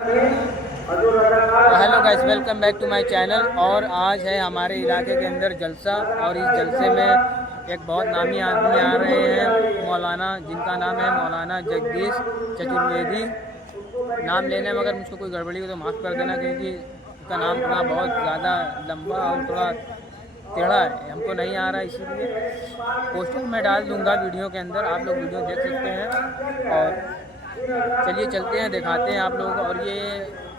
Hello guys, welcome back to my channel. और आज है हमारे इलाके के अंदर जलसा, और इस जलसे में एक बहुत नामी आदमी आ रहे हैं, मौलाना, जिनका नाम है मौलाना जगदीश चतुर्वेदी। नाम लेने में अगर मुझको कोई गड़बड़ी हो तो माफ़ कर देना, क्योंकि उसका नाम थोड़ा बहुत ज़्यादा लंबा और थोड़ा टेढ़ा है, हमको नहीं आ रहा है। इसीलिए पोस्टर मैं डाल दूंगा वीडियो के अंदर, आप लोग वीडियो देख सकते हैं। और चलिए चलते हैं, दिखाते हैं आप लोगों को। और ये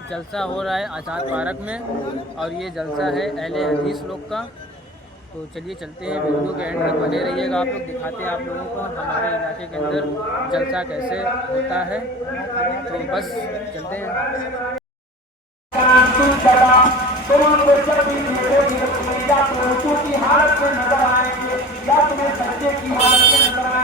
जलसा हो रहा है आज़ाद पार्क में, और ये जलसा है अहले हदीस लोग का। तो चलिए चलते हैं, वीडियो के एंड तक बने रहिएगा। आप लोग दिखाते हैं आप लोगों को हमारे इलाके के अंदर जलसा कैसे होता है। तो बस चलते हैं।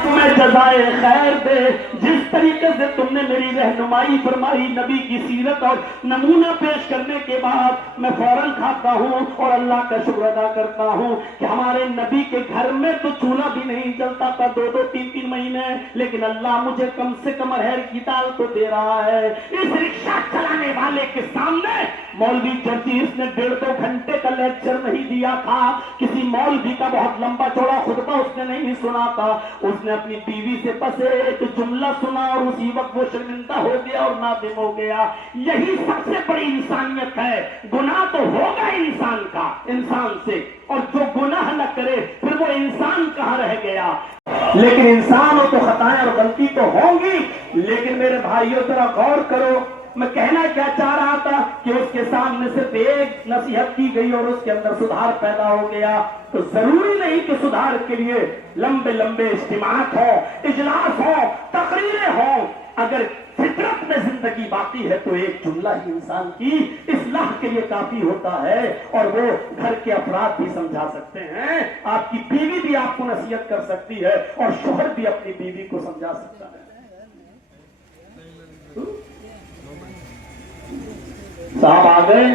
तुम्हें जज़ाए खैर दे। जिस तरीके से तुमने मेरी रहनुमाई फरमाई, नबी की सीरत और नमूना पेश करने के बाद मैं फौरन खाता हूँ और अल्लाह का शुक्र अदा करता हूँ कि हमारे नबी के घर में तो चूल्हा भी नहीं जलता था 2-2, 3-3 महीने, लेकिन अल्लाह मुझे कम से कम अरहर की दाल तो दे रहा है। इस रिक्शा चलाने वाले के सामने मौलवी जर्जीस ने 1.5-2 घंटे का लेक्चर नहीं दिया था, किसी मौलवी का बहुत लंबा चौड़ा खुतबा उसने नहीं सुना था। उसने अपनी बीवी से बस एक जुमला सुना और उसी वक्त वो शर्मिंदा हो गया और नादिम हो गया। यही सबसे बड़ी इंसानियत है। गुनाह तो होगा इंसान से, और जो गुनाह न करे फिर वो इंसान कहाँ रह गया। लेकिन इंसान हो तो खताएं और गलती तो होंगी। लेकिन मेरे भाइयों जरा गौर करो, मैं कहना क्या चाह रहा था कि उसके सामने सिर्फ एक नसीहत की गई और उसके अंदर सुधार पैदा हो गया। तो जरूरी नहीं कि सुधार के लिए लंबे लंबे इज्तिमात हो, इजलास हो, तकरीरें हो। अगर फितरत में जिंदगी बाकी है तो एक जुमला ही इंसान की इस्लाह के लिए काफी होता है, और वो घर के अफराद भी समझा सकते हैं। आपकी बीवी भी आपको नसीहत कर सकती है, और शोहर भी अपनी बीवी को समझा सकता है। साहब आ गए।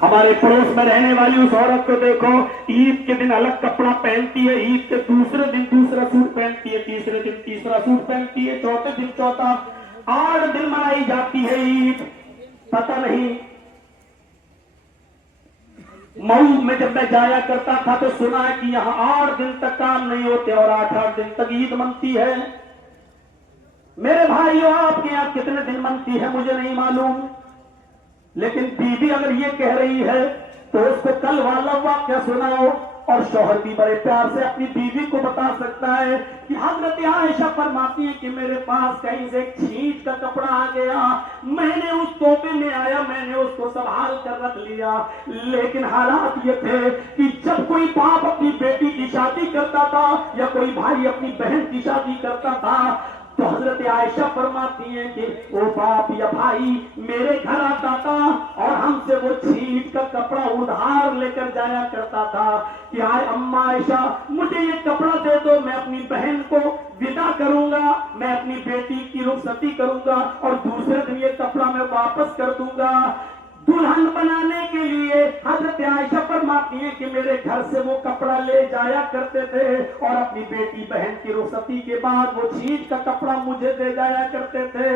हमारे पड़ोस में रहने वाली उस औरत को देखो, ईद के दिन अलग कपड़ा पहनती है, ईद के दूसरे दिन दूसरा सूट पहनती है, तीसरे दिन तीसरा सूट पहनती है, चौथे दिन चौथा। 8 दिन मनाई जाती है ईद। पता नहीं, मऊ में जब मैं जाया करता था तो सुना है कि यहाँ 8 दिन तक काम नहीं होते और 8-8 दिन तक ईद मनती है। मेरे भाइयों, आपके यहाँ कितने दिन मनती है मुझे नहीं मालूम, लेकिन बीवी अगर ये कह रही है तो उसको कल वाला वाक्या सुनाओ। और शौहर भी बड़े प्यार से अपनी बीवी को बता सकता है कि हजरत आयशा फरमाती है कि मेरे पास कहीं से छींट का कपड़ा आ गया, मैंने उस तोपे में आया, मैंने उसको संभाल कर रख लिया। लेकिन हालात ये थे कि जब कोई बाप अपनी बेटी की शादी करता था या कोई भाई अपनी बहन की शादी करता था तो हजरत आयशा फरमाती है कि वो बाप या भाई मेरे घर आता था और हमसे वो छीट का कपड़ा उधार लेकर जाया करता था कि आए अम्मा आयशा मुझे ये कपड़ा दे दो, मैं अपनी बहन को विदा करूंगा, मैं अपनी बेटी की रुखसती करूंगा और दूसरे दिन ये कपड़ा मैं वापस कर दूंगा। दुल्हन बनाने के लिए हजरत आयशा फरमाती है कि मेरे घर से वो कपड़ा ले जाया करते थे और अपनी बेटी बहन की रुखसती के बाद वो छीट का कपड़ा मुझे दे जाया करते थे।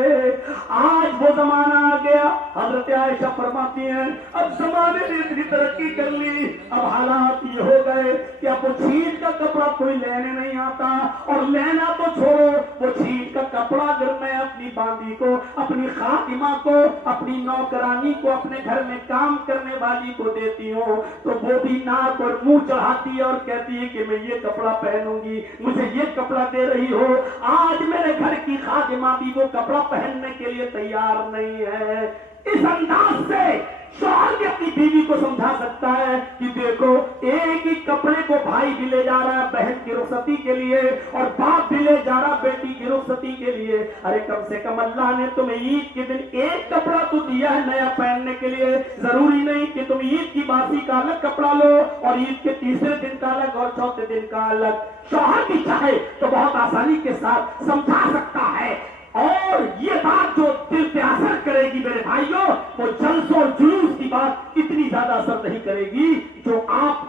आज वो जमाना आ गया, हजरत आयशा फरमाती है अब जमाने ने इतनी तरक्की कर ली, अब हालात ये हो गए कि अब वो छीट का कपड़ा कोई लेने नहीं आता, और लेना तो छोड़ो, वो छीट का कपड़ा अगर मैं अपनी बांदी को, अपनी खातिमा को, अपनी नौकरानी को, अपने घर में काम करने वाली को देती हूँ तो वो भी नाक और मुंह चढ़ाती है और कहती है कि मैं ये कपड़ा पहनूंगी, मुझे ये कपड़ा दे रही हो। आज मेरे घर की खादिमा भी वो कपड़ा पहनने के लिए तैयार नहीं है। इस अंदाज से शौहर भी अपनी बीवी को समझा सकता है कि देखो, एक ही कपड़े को भाई भी ले जा रहा है बहन की रुखसती के लिए और बाप भी ले जा रहा बेटी की रुखसती के लिए। अरे कम से कम अल्लाह ने तुम्हें ईद के दिन एक कपड़ा तो दिया है नया पहनने के लिए। जरूरी नहीं कि तुम ईद की बासी का अलग कपड़ा लो और ईद के तीसरे दिन का अलग और चौथे दिन का अलग। शौहर भी चाहे तो बहुत आसानी के साथ समझा सकता है, और ये बात जो दिल पे असर करेगी मेरे भाइयों, वो जलसों और जुलूस की बात इतनी ज्यादा असर नहीं करेगी जो आप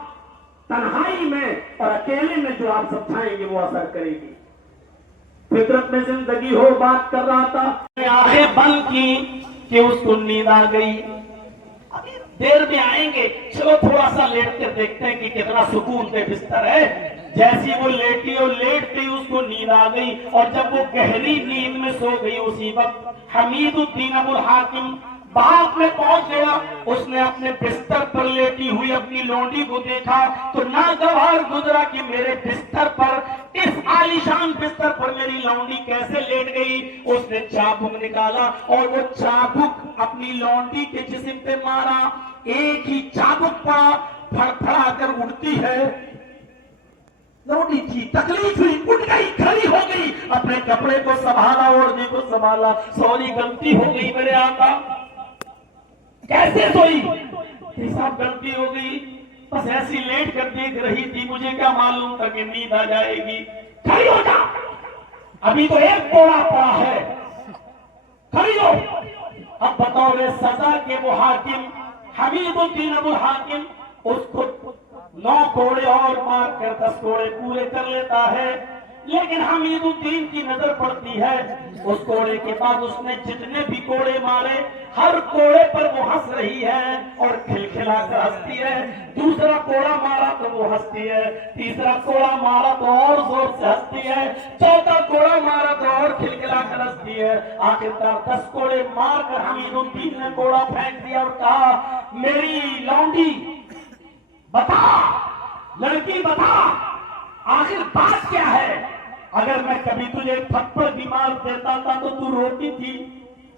तन्हाई में और अकेले में जो आप समझाएंगे वो असर करेगी। फितरत में जिंदगी हो बात कर रहा था, आंखें बंद की कि उसको नींद आ गई। अभी देर में आएंगे, चलो थोड़ा सा लेट कर देखते हैं कि कितना सुकून पे बिस्तर है। जैसी वो लेटी और लेटते ही उसको नींद आ गई, और जब वो गहरी नींद में सो गई उसी वक्त हमीदुद्दीन अबुल हाकिम बाग में पहुंच गया। उसने अपने बिस्तर पर लेटी हुई अपनी लौंडी को देखा तो नागवार गुजरा कि मेरे बिस्तर पर, इस आलीशान बिस्तर पर मेरी लौंडी कैसे लेट गई। उसने चाबुक निकाला और वो चाबुक अपनी लौंडी के जिस्म पे मारा। एक ही चाबुक पड़ा, फड़फड़ा कर उड़ती है। लौंडी की तकलीफ हुई, उठ गई, खड़ी हो गई, अपने कपड़े को संभाला, ओढ़ने को संभाला। सॉरी गलती हो गई मेरे आका। कैसे सोई? साहब गलती हो गई, बस ऐसी लेट कर देख रही थी, मुझे क्या मालूम था कि नींद आ जाएगी। खड़ी हो जा, अभी तो एक कोड़ा पड़ा है, खड़ी हो। अब बताओ रे सजा के वो हाकिम हमीदुद्दीन अबुल हाकिम उसको 9 कोड़े और मार कर 10 कोड़े पूरे कर लेता है। लेकिन हमीदुद्दीन की नजर पड़ती है उस कोड़े के बाद उसने जितने भी कोड़े मारे हर कोड़े पर वो हंस रही है और खिलखिला कर हंसती है। दूसरा कोड़ा मारा तो वो हंसती है, तीसरा कोड़ा मारा तो और जोर से हंसती है, चौथा कोड़ा मारा तो और खिलखिला कर हंसती है। आखिरकार 10 कोड़े मारकर हमीदुद्दीन ने कोड़ा फेंक दिया और कहा, मेरी लौंडी बता, लड़की बता, आखिर बात क्या है? अगर मैं कभी तुझे थप्पड़ भी मार देता था तो तू रोती थी।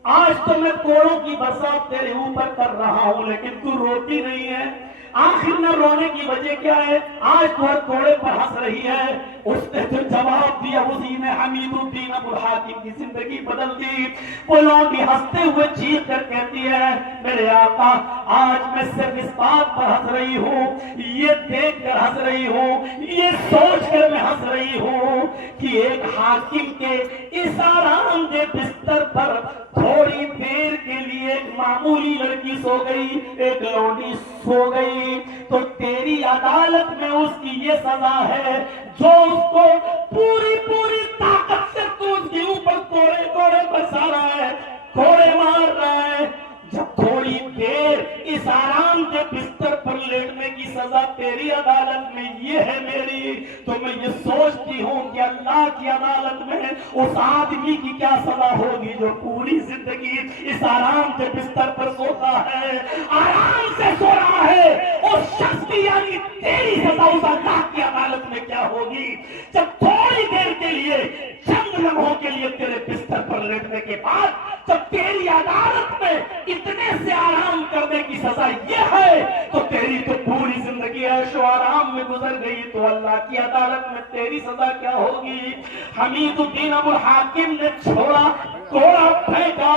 आज तो मैं कोड़ों की बरसात तेरे ऊपर कर रहा हूं लेकिन तू रोती नहीं है। आखिर न रोने की वजह क्या है? आज तो हर कोड़े पर हंस रही है। उसने जो जवाब दिया उसी ने हमीदुद्दीन अबुल हाकिम की जिंदगी बदल दी। वो लौंडी हंसते हुए चीख कर कहती है, मेरे आका आज मैं सिर्फ इस बात पर हंस रही हूँ, ये देख कर हंस रही हूँ, ये सोच कर मैं हंस रही हूँ कि एक हाकिम के इस आरामदेह बिस्तर पर थोड़ी देर के लिए एक मामूली लड़की सो गई, एक लौंडी सो गई, तो तेरी अदालत में उसकी ये सजा है जो उसको पूरी पूरी ताकत से तू उसके ऊपर कोड़े कोड़े बरसा रहा है, कोड़े मार रहा है। जब थोड़ी देर इस आराम के बिस्तर पर लेटने की सजा तेरी अदालत में ये है मेरी, तो मैं ये सोचती हूँ कि अल्लाह की अदालत में उस आदमी की क्या सजा होगी जो पूरी जिंदगी इस आराम के बिस्तर पर सोता है, आराम से सो रहा है। उस शख्स की यानी तेरी सजा उस अल्लाह की अदालत में क्या होगी जब थोड़ी देर के लिए, चंद लम्हों के लिए तेरे बिस्तर पर लेटने के बाद जब तेरी अदालत में इतने से आराम करने की सजा ये है, तो तेरी तो पूरी जिंदगी ऐशो आराम में गुजर गई, तो अल्लाह की अदालत में तेरी सजा क्या होगी। हमीदुद्दीन अबुल हाकिम ने छोड़ा, कोड़ा फेंका,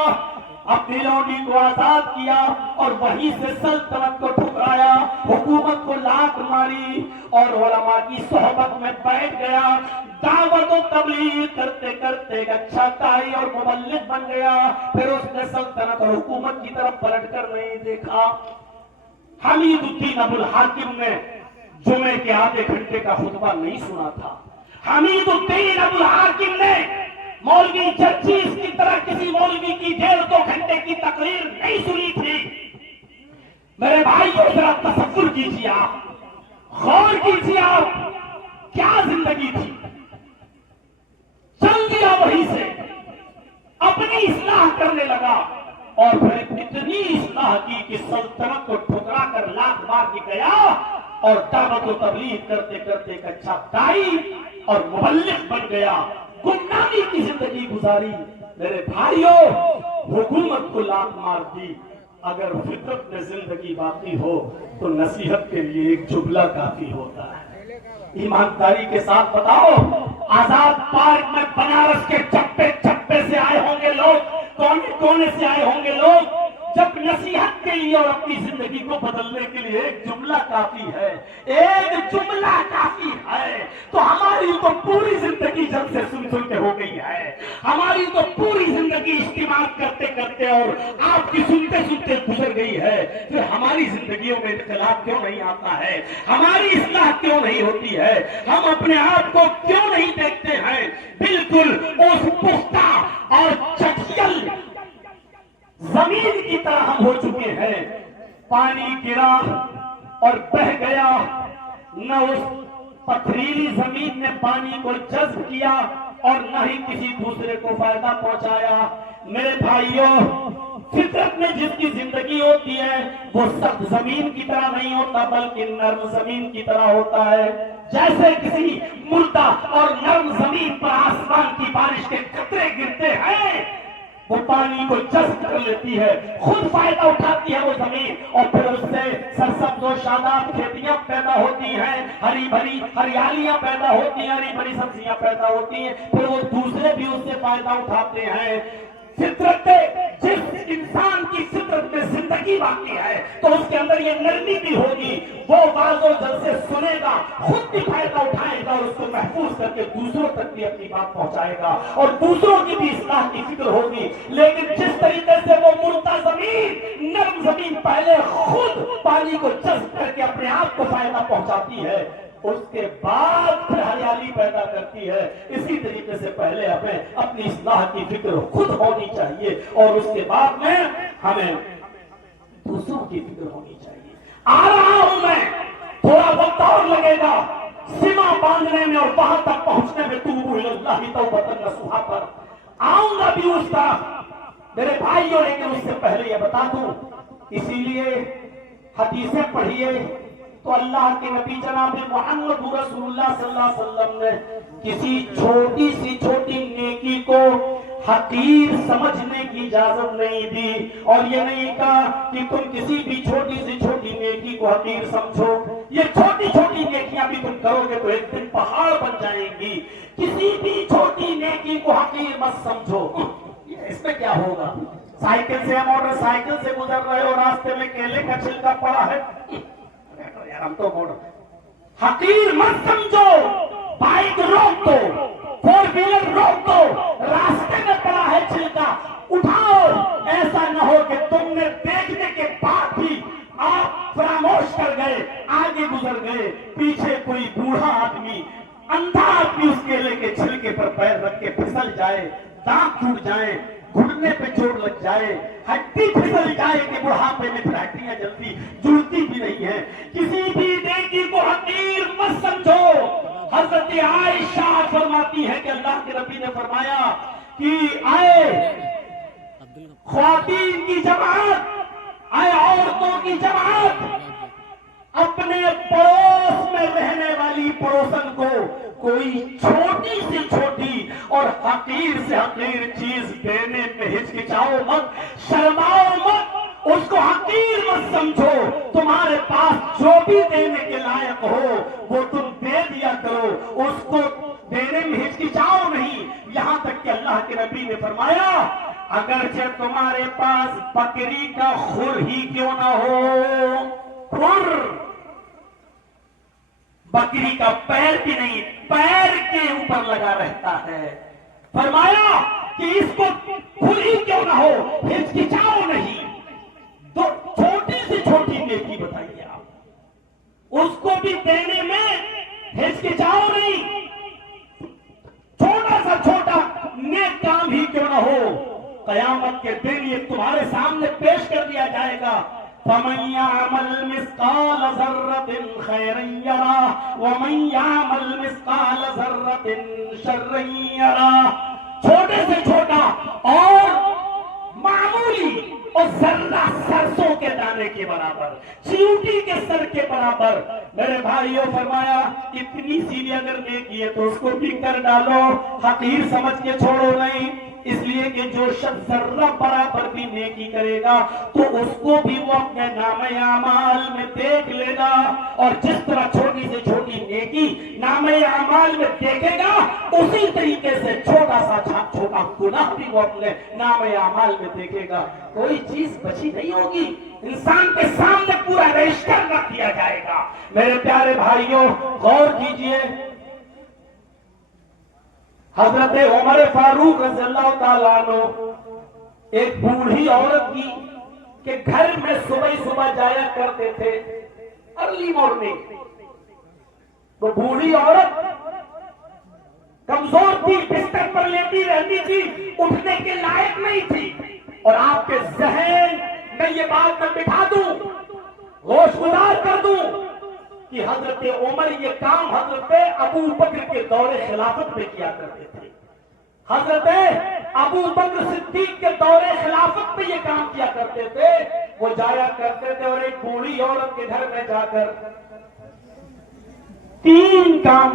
अपनी लौंडी को आजाद किया और वहीं से सल्तनत को ठुकराया, हुकूमत को लात मारी और उलमा की सोहबत में बैठ गया। दावत और तबलीग करते करते एक अच्छा दाई और मुबल्लिग बन गया। फिर उसने सल्तनत और हुकूमत की तरफ पलट कर नहीं देखा। हमीदुद्दीन अबुल हाकिम ने जुमे के आधे घंटे का खुतबा नहीं सुना था। हमीदुद्दीन अबुल हाकिम ने मौलवी जर्जीस की तरह किसी मौलवी की 1.5-2 घंटे की तकरीर नहीं सुनी थी। मेरे भाइयों जरा तसव्वुर कीजिए, आप गौर कीजिए, आप क्या जिंदगी थी। चल दिया वहीं से, अपनी इस्लाह करने लगा और फिर इतनी इस्लाह की कि सल्तनत को ठुकरा कर लात मार के गया और दावत और तबलीग करते करते एक अच्छा दाई और मुबल्लिग बन गया। गुमनामी की जिंदगी गुजारी। मेरे भाइयों, हुकूमत को लात मार दी। अगर फितरत में जिंदगी बाकी हो तो नसीहत के लिए एक जुमला काफी होता है। ईमानदारी के साथ बताओ, आजाद पार्क में बनारस के चप्पे चप्पे से आए होंगे लोग, कोने कोने से आए होंगे लोग। जब नसीहत के लिए और अपनी जिंदगी को बदलने के लिए एक जुमला काफी है, एक जुमला काफी है, तो हमारी तो पूरी जिंदगी जब से सुन सुन के हो गई है। हमारी तो पूरी जिंदगी इस्तेमाल करते करते और आपकी सुनते सुनते गुजर गई है। फिर हमारी जिंदगियों में इख्तिलाफ क्यों नहीं आता है? हमारी इस्लाह क्यों नहीं होती है? हम अपने आप को क्यों नहीं देखते हैं बिल्कुल خراب ہو چکے ہیں. پانی گرا اور بہ گیا، نہ اس پتھریلی زمین نے پانی کو جذب کیا اور نہ ہی کسی دوسرے کو فائدہ پہنچایا. میرے بھائیوں، فطرت میں جس کی زندگی ہوتی ہے وہ سخت زمین کی طرح نہیں ہوتا بلکہ نرم زمین کی طرح ہوتا ہے. جیسے کسی مردہ اور نرم زمین پر آسمان کی بارش کے قطرے گرتے ہیں، وہ پانی کو جذب کر لیتی ہے، خود فائدہ اٹھاتی ہے وہ زمین، اور پھر اس سے سرسبز و شاداب کھیتیاں پیدا ہوتی ہیں، ہری بھری ہریالیاں پیدا ہوتی ہیں، ہری بھری سبزیاں پیدا ہوتی ہیں، پھر وہ دوسرے بھی اس سے فائدہ اٹھاتے ہیں. فطرت، جس انسان کی فطرت میں زندگی باقی ہے تو اس کے اندر یہ نرمی بھی ہوگی، وہ باز و جل سے سنے گا، خود بھی فائدہ اٹھائے گا اور اس کو محفوظ کر کے دوسروں تک بھی اپنی بات پہنچائے گا اور دوسروں کی بھی اصلاح کی فکر ہوگی. لیکن جس طریقے سے وہ مردہ زمین، نرم زمین پہلے خود پانی کو جذب کر کے اپنے آپ کو فائدہ پہنچاتی ہے، اس کے بعد پھر ہریالی پیدا کرتی ہے، اسی طریقے سے پہلے ہمیں اپنی اصلاح کی فکر خود ہونی چاہیے اور اس کے بعد میں ہمیں دوسروں کی فکر ہونی چاہیے. آ رہا ہوں میں، تھوڑا وقت اور لگے گا سیما باندھنے میں اور وہاں تک پہنچنے میں. توبوا الی اللہ توبۃ نصوحا پر آؤں گا بھی اس طرف میرے بھائیوں. لیکن اس سے پہلے یہ بتا دوں، اسی لیے حدیثیں پڑھیے تو اللہ کے نبی جناب محمد رسول اللہ صلی اللہ علیہ وسلم نے کسی چھوٹی سی چھوٹی نیکی کو حقیر سمجھنے کی اجازت نہیں دی، اور یہ نہیں کہا کہ تم کسی بھی چھوٹی سی چھوٹی نیکی کو حقیر سمجھو. یہ چھوٹی چھوٹی نیکیاں بھی تم کرو گے تو ایک دن پہاڑ بن جائیں گی. کسی بھی چھوٹی نیکی کو حقیر مت سمجھو. اس میں کیا ہوگا؟ سائیکل سے موٹر سائیکل سے گزر رہے ہو، راستے میں کیلے کا چھلکا پڑا ہے، ہم تو حقیر مت سمجھو. بائک روک دو، فور ویلر روک دو، راستے میں پڑا ہے چھلکا اٹھاؤ. ایسا نہ ہو کہ تم نے دیکھنے کے بعد بھی آپ فراموش کر گئے، آگے گزر گئے، پیچھے کوئی بوڑھا آدمی، اندھا آدمی اس کیلے کے چھلکے پر پیر رکھ کے پھسل جائے، دانت ٹوٹ جائیں، گھٹنے پہ چوٹ لگ جائے، ہڈی پھسل جائے کہ بڑھاپے میں پھر ہڈیاں جلدی جڑتی بھی نہیں ہیں. کسی بھی نیکی کو حقیر مت سمجھو. حضرت عائشہ فرماتی ہے کہ اللہ کے نبی نے فرمایا کہ آئے خواتین کی جماعت، آئے عورتوں کی جماعت، اپنے پڑوس میں رہنے والی پڑوسن کو کوئی چھوٹی سے چھوٹی اور حقیر سے حقیر چیز دینے میں ہچکچاؤ مت، شرماؤ مت، اس کو حقیر مت سمجھو. تمہارے پاس جو بھی دینے کے لائق ہو وہ تم دے دیا کرو، اس کو دینے میں ہچکچاؤ نہیں. یہاں تک کہ اللہ کے نبی نے فرمایا اگرچہ تمہارے پاس بکری کا خر ہی کیوں نہ ہو، خر، بکری کا پیر بھی نہیں، پیر کے اوپر لگا رہتا ہے، فرمایا کہ اس کو خر ہی کیوں نہ ہو، ہچکچاؤ نہیں. تو چھوٹی سے چھوٹی نیکی بتائیے آپ، اس کو بھی دینے میں ہچکچاؤ نہیں. چھوٹا سا چھوٹا نیک کام ہی کیوں نہ ہو، قیامت کے دن یہ تمہارے سامنے پیش کر دیا جائے گا. فَمَن يَعْمَلْ مِثْقَالَ ذَرَّةٍ خَيْرًا يَرَهُ وَمَن يَعْمَلْ مِثْقَالَ ذَرَّةٍ شَرًّا يَرَهُ. چھوٹے سے چھوٹا اور معمولی اور ذرہ سرسوں کے دانے کے برابر، چیونٹی کے سر کے برابر. میرے بھائیوں فرمایا اتنی سی بھی اگر نیکی ہے تو اس کو بھی کر ڈالو، حقیر سمجھ کے چھوڑو نہیں. اس لیے کہ جو شخص ذرہ برابر بھی نیکی کرے گا تو اس کو بھی وہ اپنے نامہ اعمال میں دیکھ لے گا، اور جس طرح چھوٹی سے چھوٹی نیکی نامہ اعمال میں دیکھے گا اسی طریقے سے چھوٹا سا چھوٹا گناہ بھی وہ اپنے نامہ اعمال میں دیکھے گا. کوئی چیز بچی نہیں ہوگی، انسان کے سامنے پورا رجسٹر رکھ دیا جائے گا. میرے پیارے بھائیوں غور کیجئے، حضرت عمر فاروق رضی اللہ تعالیٰ عنہ ایک بوڑھی عورت کی کہ گھر میں صبح جایا کرتے تھے ارلی مارننگ. وہ بوڑھی عورت کمزور تھی، بستر پر لیٹی رہتی تھی، اٹھنے کے لائق نہیں تھی، اور آپ کے ذہن میں یہ بات میں بٹھا دوں، ہوش گزار کر دوں کہ حضرت عمر یہ کام حضرت ابو بکر کے دور خلافت میں کیا کرتے تھے، حضرت ابو بکر صدیق کے دور خلافت میں یہ کام کیا کرتے تھے۔ وہ جایا کرتے تھے اور ایک بوڑھی عورت کے گھر میں جا کر 3 کام